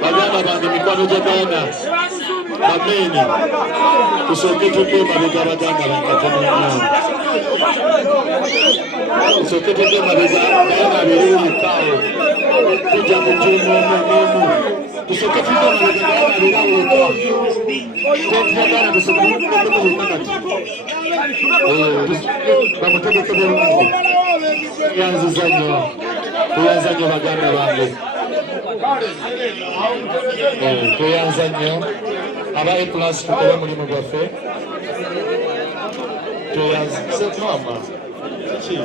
Bagana bange mikwano gy'Uganda bameni tusooke tudde mabega baganda bankatono tusooke tudde mabega naye nabeerewo yekaawo tujja kujuuma omu tusooke tudde mabega naye nabeerawo yekaawo tetuyagala tusooke tuddemu yekka kati bamutegeke bulungi yanziza nnyo tuyanza nnyo baganda bange tuyanza nnyo aba A+ tukole omulimu gwaffe tuyanza mama kiki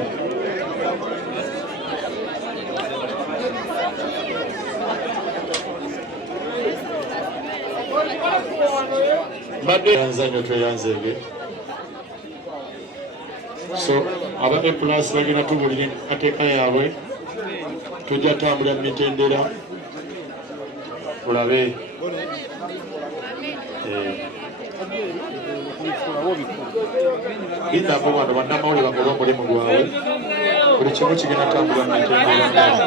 mbadde yanza nnyo tweyanzege so aba A+ bagenda tubulira ateeka yaabwe tujja tambula mitendera ulabe bindako wano bannamawulire bakola omulimu gwabwe buli kimu kigenda tambula mitendera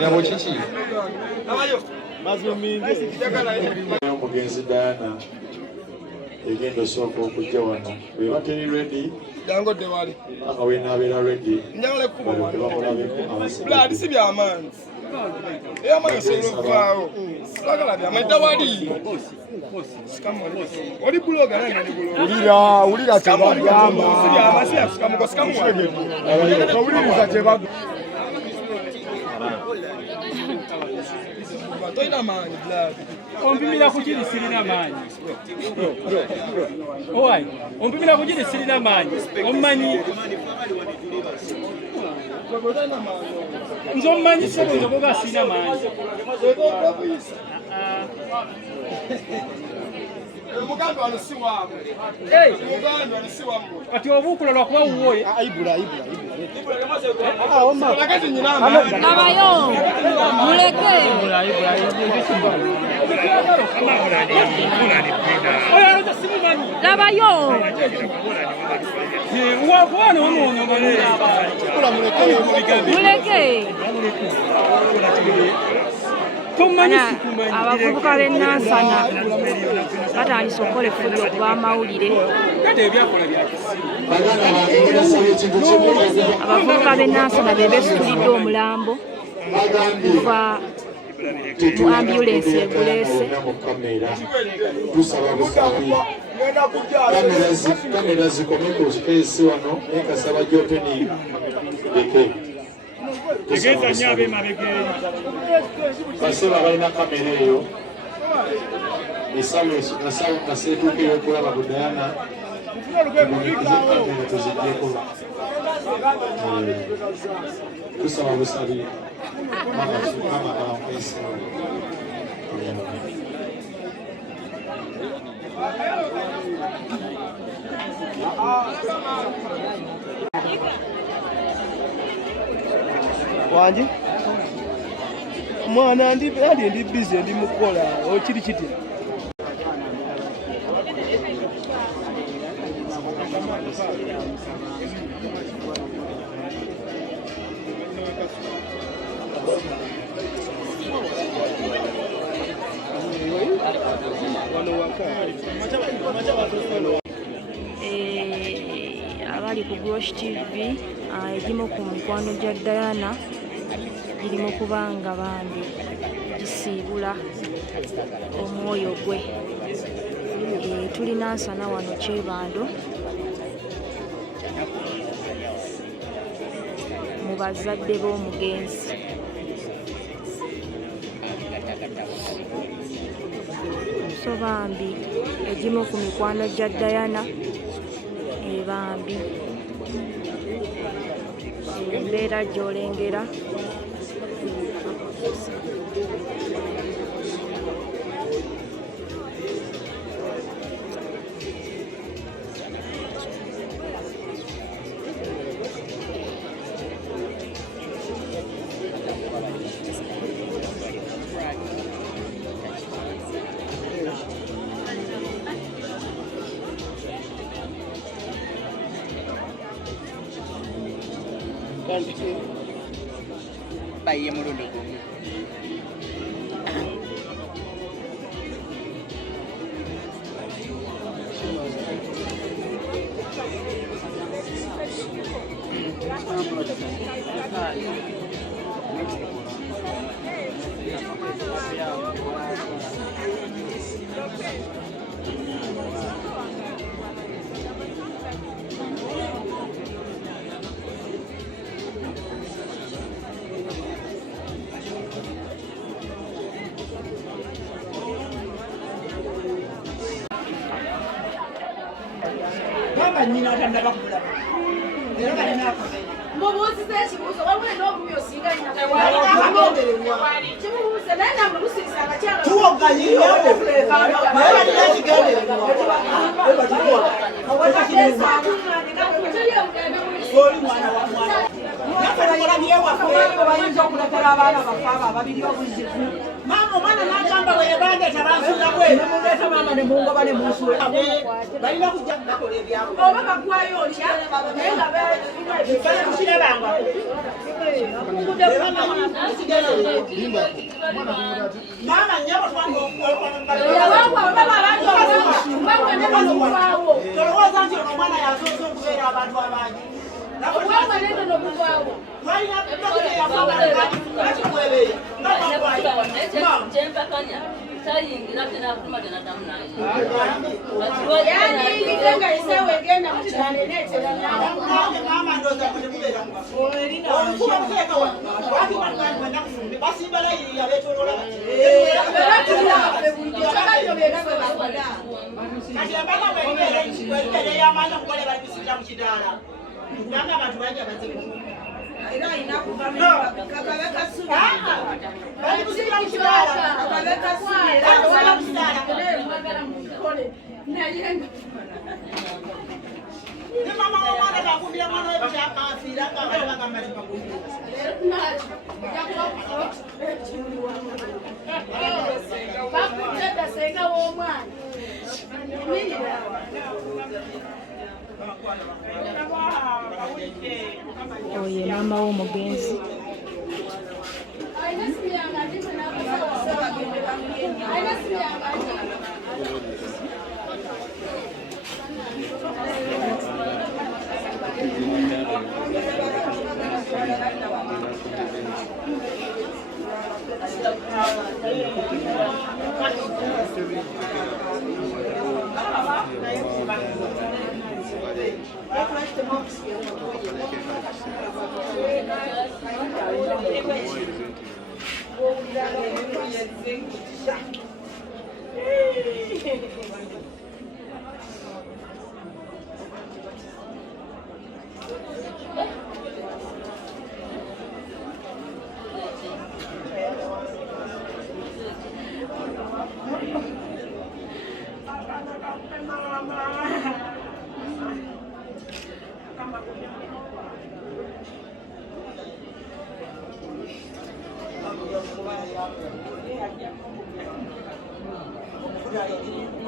yabo kiki omugenzi Diana egenda osooka okujja wano beba teri ready Dangote wali. Akawe nabeera ready. Njagala kuba wali. Si byamanzi. Amanzi oluvaawo. Sagala byamanzi wali. Oli buloga nani ali buloga? Ulira kyabagamba. Si byamanzi asikamu sikamu. Ulira kyabagamba. Toina manyi black. Ompimira kujiri sirina manyi. Owai, ompimira kujiri sirina manyi. Ommanyi. Nzo manyi sebo nzo boga sirina manyi. Muganda wanasiwa. Muganda wanasiwa. Ati obukula lwakuba wuwoye. Ibula. Oma. Nakati nyinama. Nabayo. Muleke. Nabayo. Wabona ono muleke. Abavubuka b'ennansana batandise okukola effujjo okuba amawulire. Abavubuka b'ennansana be beesitulidde omulambo okuva mu ambulensi eguleese. Kamera zikome ku space wano ekasaba gyoteni eke tegeza nyabe mabegeri baseba balina kamera eyo esalo kasetuke yokulaba budayana kamera tuzijjeko tusaba busabi mama abakwesa Wanji mwana ndi busy ndi mukola okiri kiti abali ku Grosh TV egimu ku mikwano gya Diana girimu kubanga bambi agisiibula omwoyo gwe. Tulina nsana wano Kyebando mu bazadde b'omugenzi. So bambi egimu ku mikwano gya Diana ebambi embeera gy'olengera. Bayi mulundo gumu. Mama mwana nakamba we bande tabansuza kwe namuleta mama ne mungoba ne musuwe balina kujja kukola ebyabo oba bagwayo olya nenga bale kusira banga mama nyabo twango tolowooza nti ono omwana yasoose okubeera abantu abangi Nanga abantu banja bazeko. Era inakuva kakabeka suba. Bali kusira mshara, kakabeka suba. Wala mshara. Kole. Nayenga. Ni mama mwana kakumbia mwana wewe chapa afira kama kama makumbia. Bakutenda senga wo mwana. Mimi Oye mama w'omugenzi. Right.